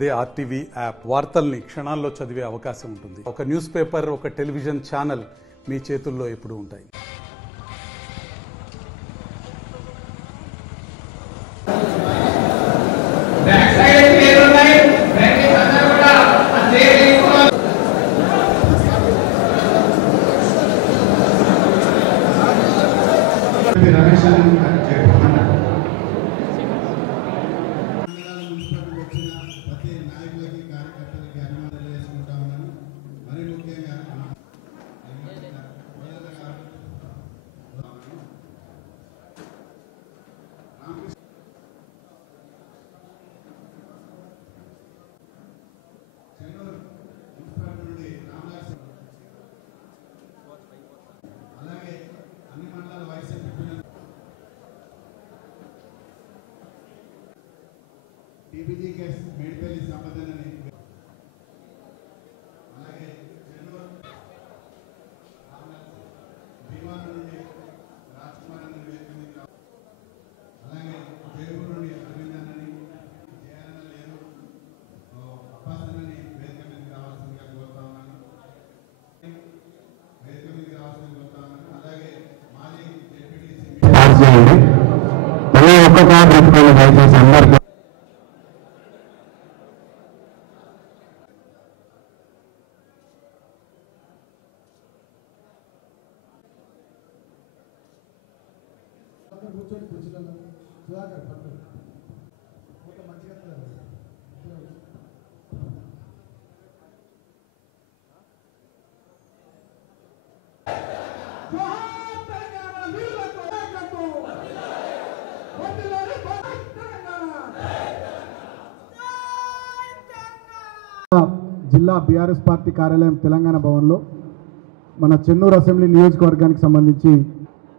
అదే RTV app వార్తల్ని క్షణాల్లో చదివే అవకాశం ఉంటుంది. ఒక న్యూస్ పేపర్, ఒక టెలివిజన్ ఛానల్ మీ చేతుల్లో ఎప్పుడూ ఉంటాయి. టీబీజీ కేసు మేడిపల్లి సంపదనని అలాగే భీమాల నుండి రాజ్ కుమార్ అన్న వేదిక అలాగే జయపూర్ నుండి అరవింద్ అన్నని జయాన్న లేరు అప్పాసనని వేదిక మీదకి రావాల్సిందిగా కోరుతా ఉన్నాను. వేదిక మీదకి రావాల్సిందిగా కోరుతా ఉన్నాను. అలాగే మాజీ డిప్యూటీసీ కూర్చొని కూర్చున్నాను. సుధాకర్ పట్టు ఒక మంచిగా జిల్లా బీఆర్ఎస్ పార్టీ కార్యాలయం తెలంగాణ భవన్లో మన చెన్నూరు అసెంబ్లీ నియోజకవర్గానికి సంబంధించి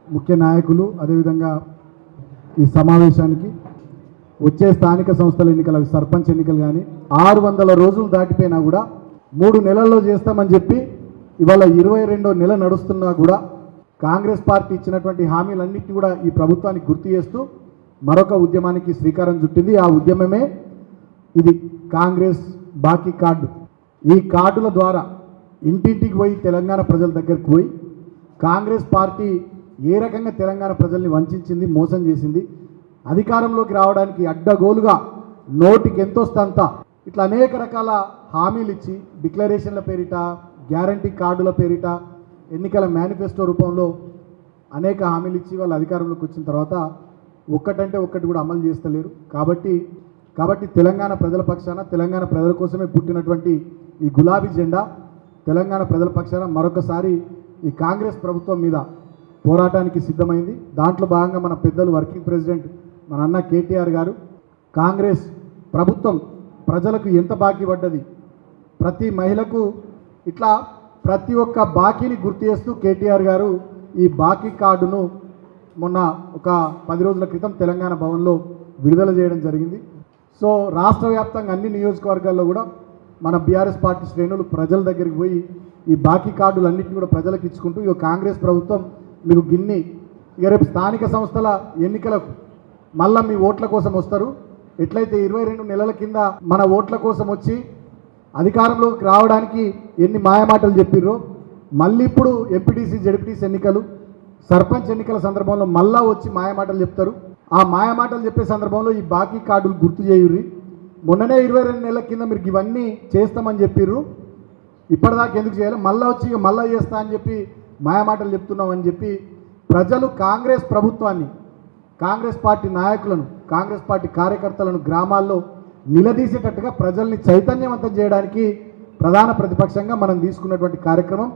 ముఖ్య నాయకులు అదేవిధంగా ఈ సమావేశానికి వచ్చే స్థానిక సంస్థల ఎన్నికల సర్పంచ్ ఎన్నికలు కానీ 600 రోజులు దాటిపోయినా కూడా 3 నెలల్లో చేస్తామని చెప్పి ఇవాళ 22వ నెల నడుస్తున్నా కూడా కాంగ్రెస్ పార్టీ ఇచ్చినటువంటి హామీలన్నింటినీ కూడా ఈ ప్రభుత్వానికి గుర్తు చేస్తూ మరొక ఉద్యమానికి శ్రీకారం చుట్టింది. ఆ ఉద్యమమే ఇది కాంగ్రెస్ బాకీ కార్డు. ఈ కార్డుల ద్వారా ఇంటింటికి పోయి తెలంగాణ ప్రజల దగ్గరికి పోయి కాంగ్రెస్ పార్టీ ఏ రకంగా తెలంగాణ ప్రజల్ని వంచింది, మోసం చేసింది, అధికారంలోకి రావడానికి అడ్డగోలుగా నోటికి ఎంతొస్తంత ఇట్లా అనేక రకాల హామీలు ఇచ్చి డిక్లరేషన్ల పేరిట, గ్యారంటీ కార్డుల పేరిట, ఎన్నికల మేనిఫెస్టో రూపంలో అనేక హామీలు ఇచ్చి వాళ్ళు అధికారంలోకి వచ్చిన తర్వాత ఒక్కటంటే ఒక్కటి కూడా అమలు చేస్తలేరు. కాబట్టి తెలంగాణ ప్రజల పక్షాన, తెలంగాణ ప్రజల కోసమే పుట్టినటువంటి ఈ గులాబీ జెండా తెలంగాణ ప్రజల పక్షాన మరొకసారి ఈ కాంగ్రెస్ ప్రభుత్వం మీద పోరాటానికి సిద్ధమైంది. దాంట్లో భాగంగా మన పెద్దలు వర్కింగ్ ప్రెసిడెంట్ మన అన్న కేటీఆర్ గారు కాంగ్రెస్ ప్రభుత్వం ప్రజలకు ఎంత బాకీ పడ్డది, ప్రతి మహిళకు ఇట్లా ప్రతి ఒక్క బాకీని గుర్తు చేస్తూ కేటీఆర్ గారు ఈ బాకీ కార్డును మొన్న ఒక 10 రోజుల క్రితం తెలంగాణ భవన్లో విడుదల చేయడం జరిగింది. సో రాష్ట్ర వ్యాప్తంగా అన్ని నియోజకవర్గాల్లో కూడా మన బీఆర్ఎస్ పార్టీ శ్రేణులు ప్రజల దగ్గరికి పోయి ఈ బాకీ కార్డులు అన్నింటినీ కూడా ప్రజలకు ఇచ్చుకుంటూ ఇక కాంగ్రెస్ ప్రభుత్వం మీకు గిన్ని ఇక రేపు స్థానిక సంస్థల ఎన్నికలకు మళ్ళీ మీ ఓట్ల కోసం వస్తారు. ఎట్లయితే 22 నెలల కింద మన ఓట్ల కోసం వచ్చి అధికారంలోకి రావడానికి ఎన్ని మాయమాటలు చెప్పిర్రో మళ్ళీ ఇప్పుడు ఎంపీటీసీ, జెడ్పీటీసీ ఎన్నికలు, సర్పంచ్ ఎన్నికల సందర్భంలో మళ్ళా వచ్చి మాయమాటలు చెప్తారు. ఆ మాయమాటలు చెప్పే సందర్భంలో ఈ బాకీ కార్డులు గుర్తు చేయుర్రి. మొన్ననే 22 నెలల కింద మీరు ఇవన్నీ చేస్తామని చెప్పిర్రు, ఇప్పటిదాకా ఎందుకు చేయాలి, మళ్ళీ వచ్చి మళ్ళీ చేస్తా అని చెప్పి మాయమాటలు చెప్తున్నామని చెప్పి ప్రజలు కాంగ్రెస్ ప్రభుత్వాన్ని, కాంగ్రెస్ పార్టీ నాయకులను, కాంగ్రెస్ పార్టీ కార్యకర్తలను గ్రామాల్లో నిలదీసేటట్టుగా ప్రజల్ని చైతన్యవంతం చేయడానికి ప్రధాన ప్రతిపక్షంగా మనం తీసుకున్నటువంటి కార్యక్రమం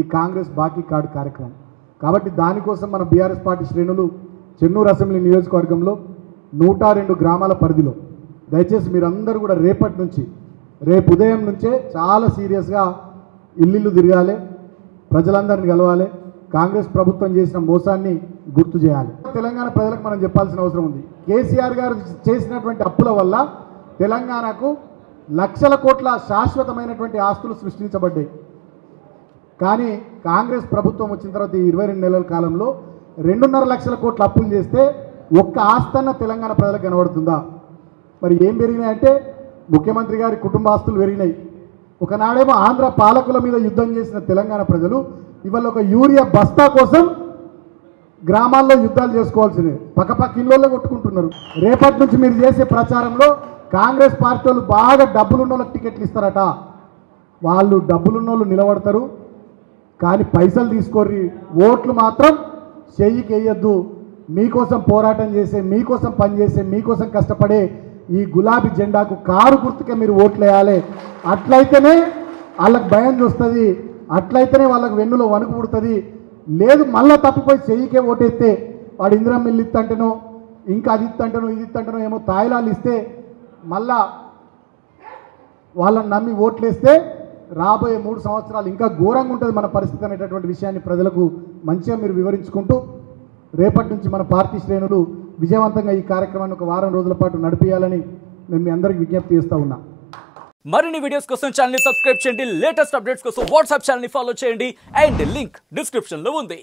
ఈ కాంగ్రెస్ బాకీ కార్డు కార్యక్రమం. కాబట్టి దానికోసం మన బీఆర్ఎస్ పార్టీ శ్రేణులు చెన్నూరు అసెంబ్లీ నియోజకవర్గంలో 102 గ్రామాల పరిధిలో దయచేసి మీరందరూ కూడా రేపటి నుంచి, రేపు ఉదయం నుంచే చాలా సీరియస్గా ఇల్లు తిరగాలి, ప్రజలందరినీ కలవాలి, కాంగ్రెస్ ప్రభుత్వం చేసిన మోసాన్ని గుర్తు చేయాలి. తెలంగాణ ప్రజలకు మనం చెప్పాల్సిన అవసరం ఉంది. కేసీఆర్ గారు చేసినటువంటి అప్పుల వల్ల తెలంగాణకు లక్షల కోట్ల శాశ్వతమైనటువంటి ఆస్తులు సృష్టించబడ్డాయి. కానీ కాంగ్రెస్ ప్రభుత్వం వచ్చిన తర్వాత ఈ 22 నెలల కాలంలో 2.5 లక్షల కోట్ల అప్పులు చేస్తే ఒక్క ఆస్తన్న తెలంగాణ ప్రజలకు కనబడుతుందా? మరి ఏం పెరిగినాయంటే ముఖ్యమంత్రి గారి కుటుంబాస్తులు పెరిగినాయి. ఒకనాడేమో ఆంధ్ర పాలకుల మీద యుద్ధం చేసిన తెలంగాణ ప్రజలు ఇవాళ ఒక యూరియా బస్తా కోసం గ్రామాల్లో యుద్ధాలు చేసుకోవాల్సిందే. పక్కపక్క ఇళ్ళల్లో కొట్టుకుంటున్నారు. రేపటి నుంచి మీరు చేసే ప్రచారంలో కాంగ్రెస్ పార్టీ వాళ్ళు బాగా డబ్బులున్న వాళ్ళకి టికెట్లు ఇస్తారట. వాళ్ళు డబ్బులున్న వాళ్ళు నిలబడతారు, కానీ పైసలు తీసుకోర్రి, ఓట్లు మాత్రం చెయ్యికి వేయొద్దు. మీకోసం పోరాటం చేసే, మీకోసం పనిచేసే, మీకోసం కష్టపడే ఈ గులాబీ జెండాకు కారు గుర్తుకే మీరు ఓట్లు వేయాలి. అట్లయితేనే వాళ్ళకి భయం చూస్తుంది, అట్లయితేనే వాళ్ళకి వెన్నులో వణుకు పుడుతుంది. లేదు మళ్ళీ తప్పిపోయి చెయ్యికే ఓటేస్తే వాడు ఇందిరా మిల్లు ఇస్తంటేనో ఇంకా అది ఇస్తంటనో ఇది ఇస్తంటనో ఏమో తాయిలాలు ఇస్తే మళ్ళా వాళ్ళని నమ్మి ఓట్లేస్తే రాబోయే 3 సంవత్సరాలు ఇంకా ఘోరంగా ఉంటుంది మన పరిస్థితి అనేటటువంటి విషయాన్ని ప్రజలకు మంచిగా మీరు వివరించుకుంటూ రేపటి నుంచి మన పార్టీ శ్రేణులు విజయవంతంగా ఈ కార్యక్రమాన్ని ఒక వారం రోజుల పాటు నడిపియాలని నేను మీ అందరికీ విజ్ఞప్తి చేస్తూ ఉన్నా. మరిన్ని వీడియోస్ కోసం ఛానల్ ని సబ్స్క్రైబ్ చేయండి, లేటెస్ట్ అప్డేట్స్ కోసం వాట్సాప్ ఛానల్ ని ఫాలో చేయండి అండ్ లింక్ డిస్క్రిప్షన్ లో ఉంది.